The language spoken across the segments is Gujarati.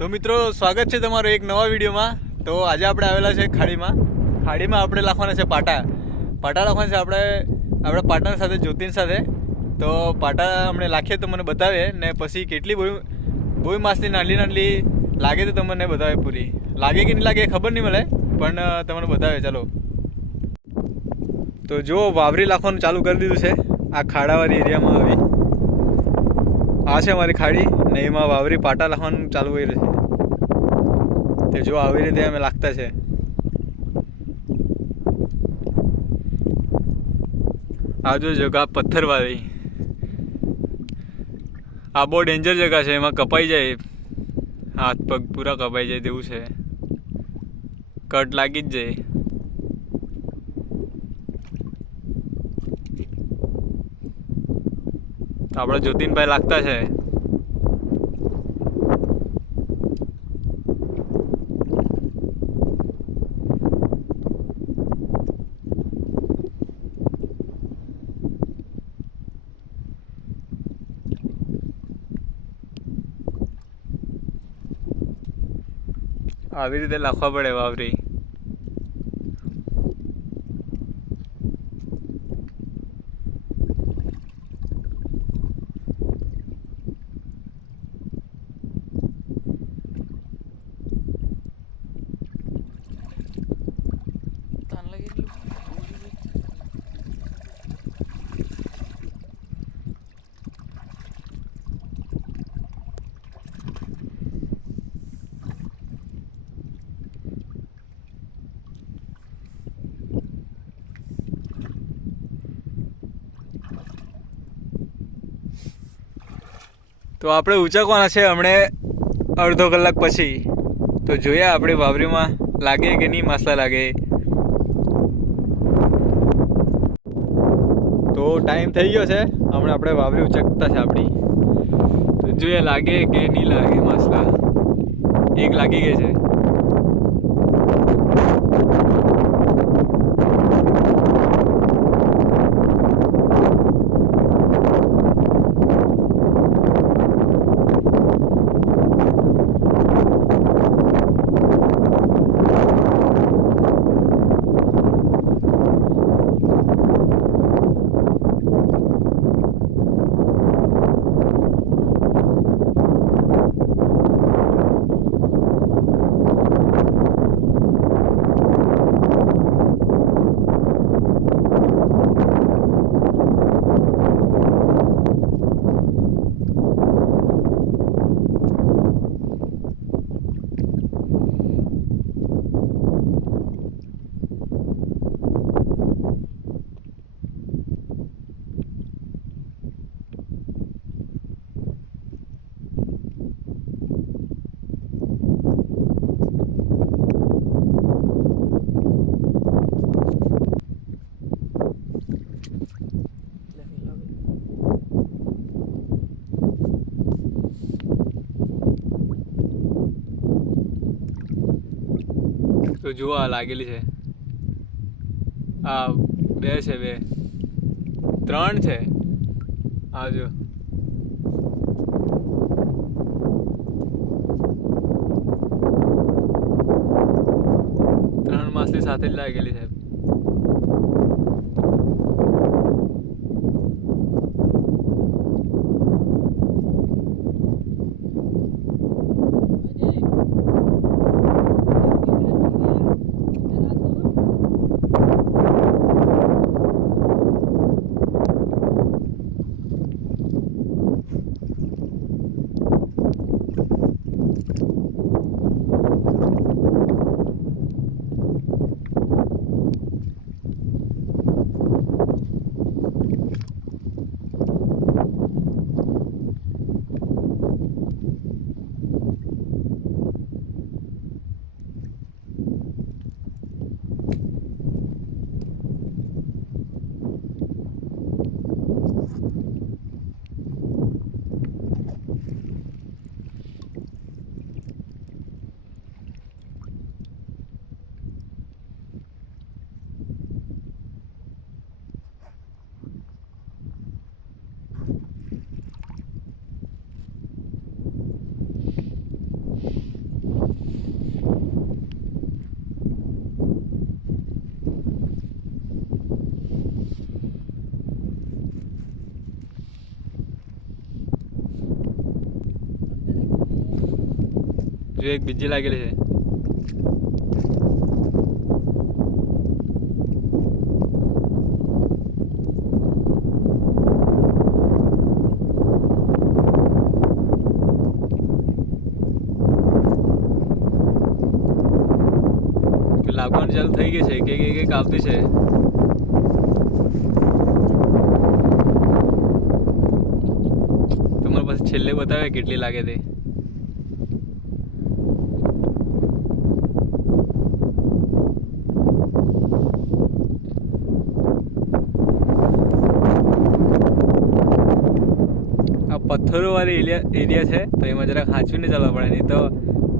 તો મિત્રો, સ્વાગત છે તમારું એક નવા વિડીયોમાં. તો આજે આપણે આવેલા છે ખાડીમાં. ખાડીમાં આપણે લખવાના છે પાટા. પાટા લખવાના છે આપણે આપણે પાટણ સાથે, જ્યોતિન સાથે. તો પાટા અમને લાખીએ તો મને બતાવે ને પછી કેટલી બોઈ બોઈ માસની નાની નાની લાગે તો તમને બતાવે પૂરી. લાગે કે નહીં લાગે ખબર નહીં મળે, પણ તમને બતાવે. ચાલો. તો જો વાવરી લાખવાનું ચાલુ કરી દીધું છે. આ ખાડાવાળી એરિયામાં આવી. આ છે અમારી ખાડી ને એમાં વાવરી પાટા લખવાનું ચાલુ કરી છે. તે જો આવી રીતે અમે લાગતા છે. આ જો જગા પથ્થરવાળી. આ બહુ ડેન્જર જગા છે, એમાં કપાઈ જાય. હાથ પગ પૂરા કપાઈ જાય તેવું છે. કટ લાગી જ જાય. આપણે જ્યોતિનભાઈ લાગતા છે. આવી રીતે લાખવા પડે વાવરી તો આપણે ઉંચકવાના છે હમણે અડધો કલાક પછી. તો જોઈએ આપણે વાવરીમાં લાગે કે નહીં, માસલા લાગે. તો ટાઈમ થઈ ગયો છે, હમણાં આપણે વાવરી ઉચકતા છે આપણી. જોઈએ લાગે કે નહીં લાગે માસલા. એક લાગી ગઈ છે. આ લાગેલી છે. આ બે છે બે. ત્રણ છે. આ જો. ત્રણ માસની સાથે જ લાગેલી છે. જો એક બીજી લાગેલી છે. લાગવાનું ચાલુ થઈ ગઈ છે કે એક એક આવતી છે. તમારે પાસે છેલ્લે બતાવે કેટલી લાગે તે. આ પથ્થરો વાળી એરિયા એરિયા છે, તો એમાં જરાક હાંચવીને ચાલવા પડે, નહીં તો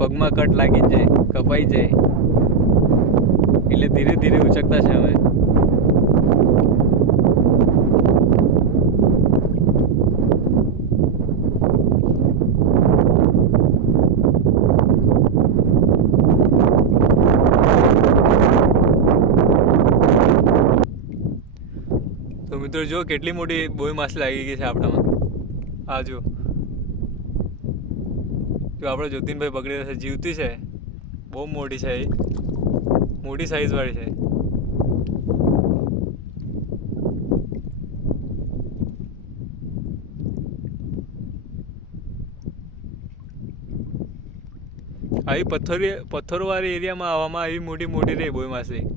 પગમાં કટ લાગી જાય, કપાઈ જાય. એટલે ધીરે ધીરે ઉચકતા છે અમે. તો મિત્રો જો કેટલી મોટી બોઈ માછલી લાગી ગઈ છે આપણામાં. આ જો જો આપણે જ્યોતિનભાઈ પકડી રહ્યા છે, જીવતી છે, બહુ મોટી છે એ. મોટી સાઈઝવાળી છે. આવી પથ્થરી પથ્થરવાળી એરિયામાં આવવામાં આવી મોટી મોટી રહી બોઈ માછલી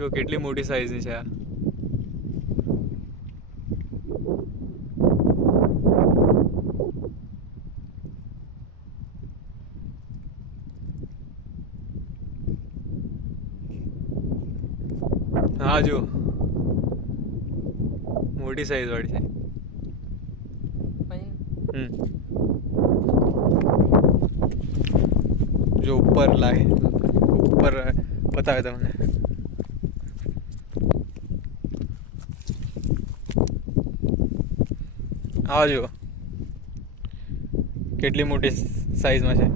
જો કેટલી મોટી સાઈઝની છે આ? હા જો. મોટી સાઈઝ વાળી છે. જો ઉપર લાગે. ઉપર બતાવે તમને. હા જો કેટલી મોટી સાઈઝમાં છે.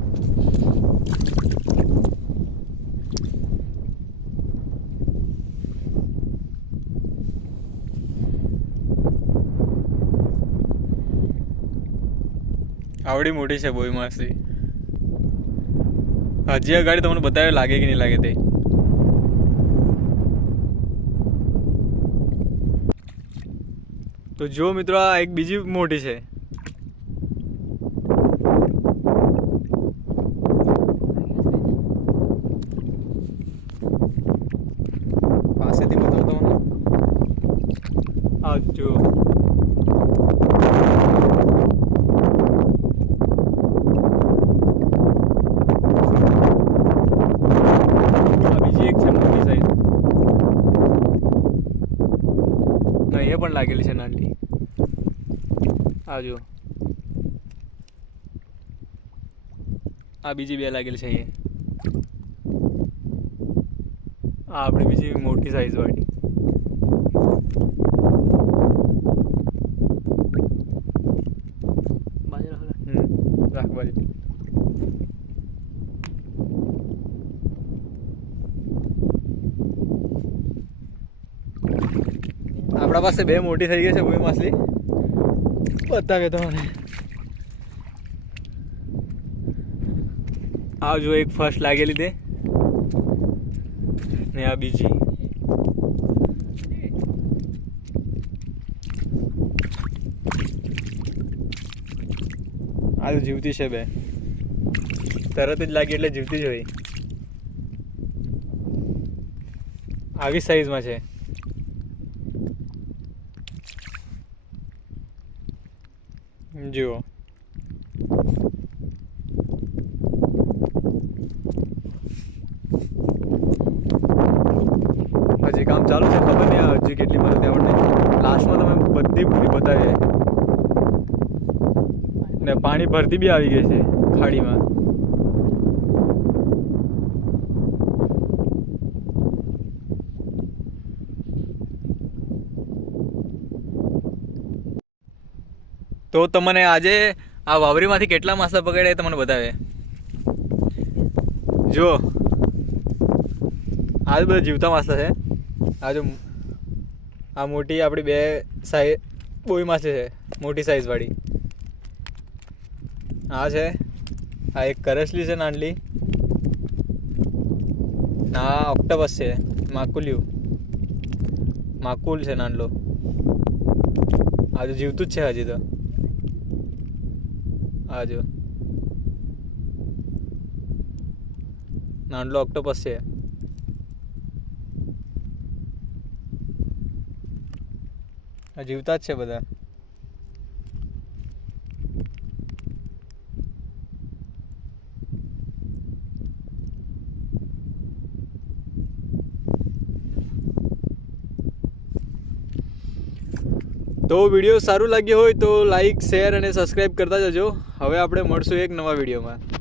આવડી મોટી છે બોઈ માસી હજી આ ગાડી તમને બતાવે, લાગે કે નહીં લાગે તે. તો જો મિત્રો આ એક બીજી મોટી છે પાસેથી બતાવો તમને આ જો આ બીજી એક છે મોટી સાઈઝ ના એ પણ લાગેલી છે નાની. આ આ બીજી બે લાગેલી છે અહીંયા. આ આપણી બીજી મોટી સાઈઝ વાળી હમ રાખ બાજુ આપણા પાસે બે મોટી થઈ ગઈ છે કોઈ માછલી. બતાવે તમને આ જો એક ફર્સ્ટ લાગેલી તે ને આ બીજી. આ તો જીવતી છે બે. તરત જ લાગી એટલે જીવતી જ હોય. આવી સાઈઝમાં છે. જુઓ. હજી કામ ચાલુ છે, ખબર નહીં હજી કેટલી મદદ આપણને લાસ્ટમાં તમે બધી પૂરી બતાવીએ. ને પાણી ભરતી બી આવી ગઈ છે, ખાડીમાં. તો તમને આજે આ વાવરીમાંથી કેટલા માસા પકડ્યા તમને બતાવે. જો આ બધા જીવતા માસા છે. આ જો આ મોટી આપણી બે સાઈઝ બોઈ માસી છે. મોટી સાઈઝવાળી આ છે. આ એક કરસલી છે નાનલી આ ઓક્ટોપસ છે. માકુલ્યું. માકુલ છે નાનલો આ તો જીવતું જ છે હજી તો. આ જો નાનલો ઓક્ટોપસ છે. આ જીવતા જ છે બધા. તો વીડિયો સારું લાગ્યો હોય તો લાઈક શેર અને સબસ્ક્રાઈબ કરતા જજો. હવે આપણે મળશું એક નવા વિડીયોમાં.